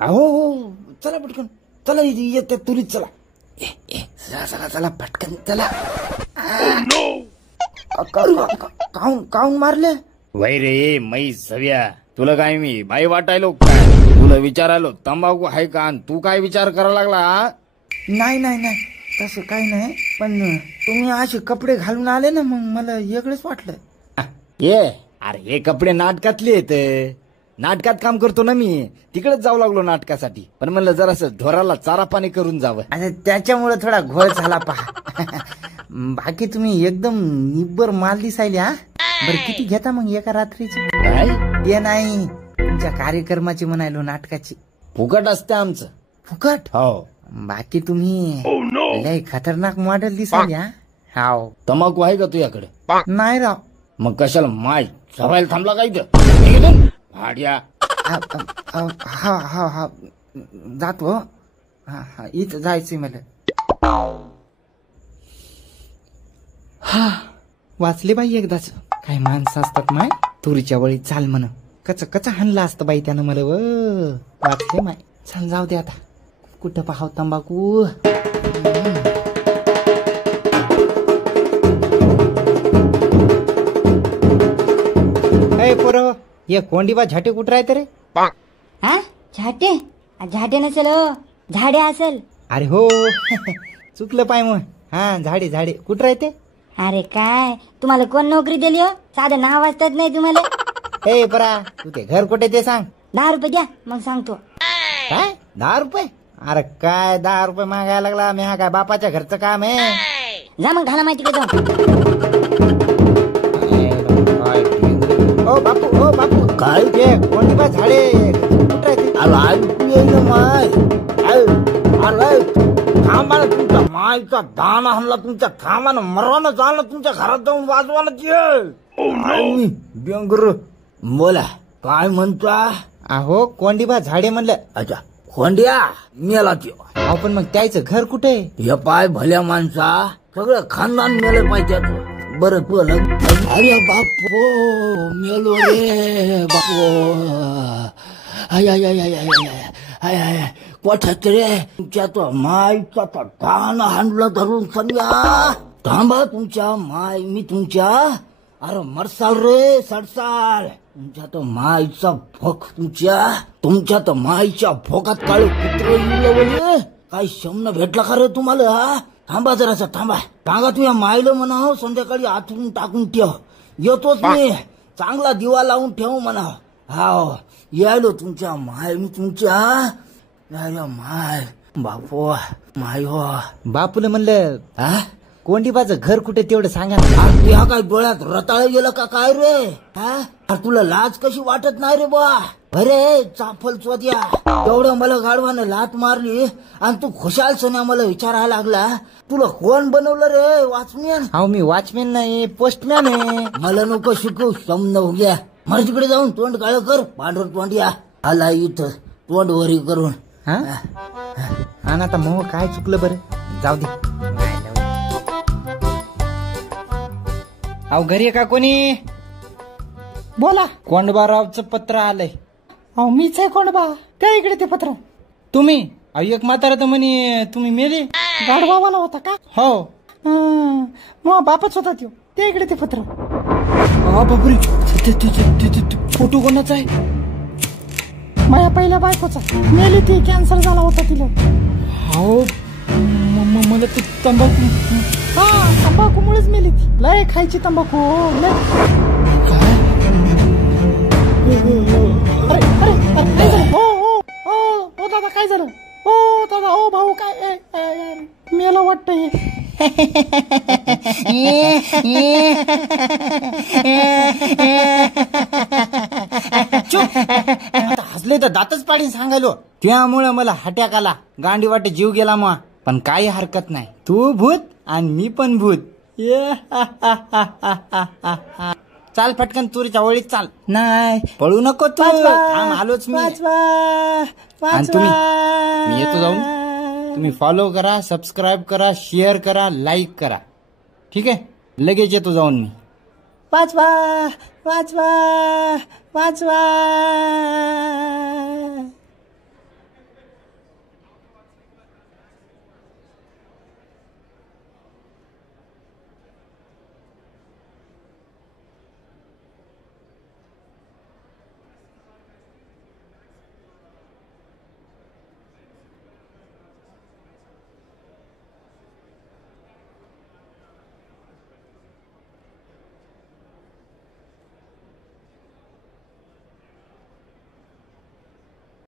अहो चला पटकन, चला येत्या तुरीत चला. चला चला पटकन चला. काऊन मारले? वै रे मै सव्या, तुला काय मी बाई वाटायलो काय? तुला विचारायलो तंबाखू आहे का, आणि तू काय विचार करायला लागला? नाही तसं काही नाही, पण तुम्ही असे कपडे घालून आले ना, मग मला वेगळंच वाटलं. अरे हे कपडे नाटकातले आहेत. नाटकात काम करतो ना मी, तिकडेच जाऊ लागलो नाटकासाठी. पण म्हणलं जरासं ढोराला चारा पाणी करून जावं. आता त्याच्यामुळे थोडा घोळ झाला पहा. बाकी तुम्ही एकदम निब्बर माल दिसायले. हा बरं, किती घेता मग एका रात्रीची? काय ते नाही, तुमच्या कार्यक्रमाची म्हणायलो, नाटकाची. फुकट असते आमचं. फुकट? हो. बाकी तुम्ही लय खतरनाक मॉडेल दिसायले. हाव. तंबाखू आहे का तुझ्याकडे? नाही राव. मग कशाला माय सभायला थांबला काय इथं? भाड्या. हा जातो. हा इथं जायचंय मला. हा वाचले बाई एकदाच. काय माणसं असतात माय, तुरीच्या वळी चाल म्हण. कच हाणला असतं बाई त्यानं मला. वाचले माय. चाल जाऊ दे आता. कुठं पाहाव तंबाखू. पोरं, ये कोंडीबा झाटे कुठं राहते रे? हा झाटे? झाटे नसेल हो, झाडे असेल. अरे हो चुकलं पाय मग. हा झाडे कुठं राहते? अरे काय तुम्हाला कोण नोकरी दिली हो? साधं नाव वाचतात नाही तुम्हाला. ए परा, तू ते घर कुठे ते सांग. 10 रुपये द्या मग सांगतो. काय 10 रुपये? अरे काय 10 रुपये मागायला लागला? मी हा काय बापाच्या घरचं काम आहे? जा मग घाला माहिती का जाऊ. ओ बापू काय ते कोंडीबा झाडे कुठं राहते? थांबाना, तुमच्या मायचा दाना हमला, तुमच्या थांबाना, मरवाना चालणं, तुमच्या घरात जाऊन वाजवाना. बेंगर बोला, काय म्हणता? अहो कोंडीबा झाडे म्हणलं. अच्छा, खोंड्या मेला त्यो. अहो पण मग त्याचं घर कुठे? हे पाय भल्या माणसा, सगळं खानदान मेलं पाहिजे. बरं तू अरे बापो, मेलो रे बापो. आय कोठ्यात रे? तुमच्या तो मायचा तो दाना हाणला धरून सगळ्या. थांबा, तुमच्या माय मी तुमच्या. अरे मरसाल रे सडसाल. तुमच्या तो मायचा भोक, तुमच्या तो मायच्या भोकात काळ कुत्र येऊ. काय शमन भेटला का रे तुम्हाला? हा थांबा जरासा, थांबा. सांगा तुझ्या मायला म्हणाव संध्याकाळी आतून टाकून ठेव. येतोच मी, चांगला दिवा लावून ठेव म्हणाव. हाव यायलो तुमच्या माय मी तुमच्या. माय बापो माय हो. बापूला म्हणलं हा कोंडीबाचं घर कुठे तेवढं सांगा. ह्या काय डोळ्यात रताळ गेलं का काय रे? हा तुला लाज कशी वाटत नाही रे बा? अरे चाफल चोद्या, तेवढं मला गाडवानं लात मारली आणि तू खुशाल सण्या मला विचारायला लागला तुला कोण बनवलं रे? वॉचमॅन? अहो मी वॉचमॅन नाही, पोस्टमॅन आहे. मला नको शिकू, समन हो गया. मला तिकडे जाऊन तोंड काळ कर, पांढर तोंड या आला इथं तोंड वरी करून. आणि आता मग काय चुकलं बरं? जाऊ दे. अहो घरी का कोणी? बोला. कोंडबारावचं पत्र आलंय. अहो मीच आहे कोंडबा. त्या इकडे ते पत्र. तुम्ही? अहो एक म्हातारा तर म्हणे तुम्ही मेले. गाढवावाला होता का? हो. मग बापच होता त्यो. त्या इकडे ते पत्र. बापरे, फोटो कोणाचा आहे? माझ्या पहिल्या बायकोचा. मेली ती, कॅन्सर झाला होता तिला. हो मला ती तंबाखू. तंबाखूमुळेच मेली ती. लय खायची तंबाखू. लय. अरे काय झालं? हो दादा काय झालं? हो दादा, हो भाऊ काय मेला वाटतंय. हसले तर दातच पाडीन सांगायलो. त्यामुळे मला हट्याक आला, गांडी वाटे जीव गेला. मग पण काही हरकत नाही. तू भूत आणि मी पण भूत. चाल पटकन तुरीच्या वळीत चाल. नाही पळू नको तू. आलोच मी. आणि तुम्ही, मी येतो जाऊन. तुम्ही फॉलो करा, सबस्क्राईब करा, शेअर करा, लाईक करा. ठीक आहे लगेच येतो जाऊन मी. वाचवा वाचवा वाचवा.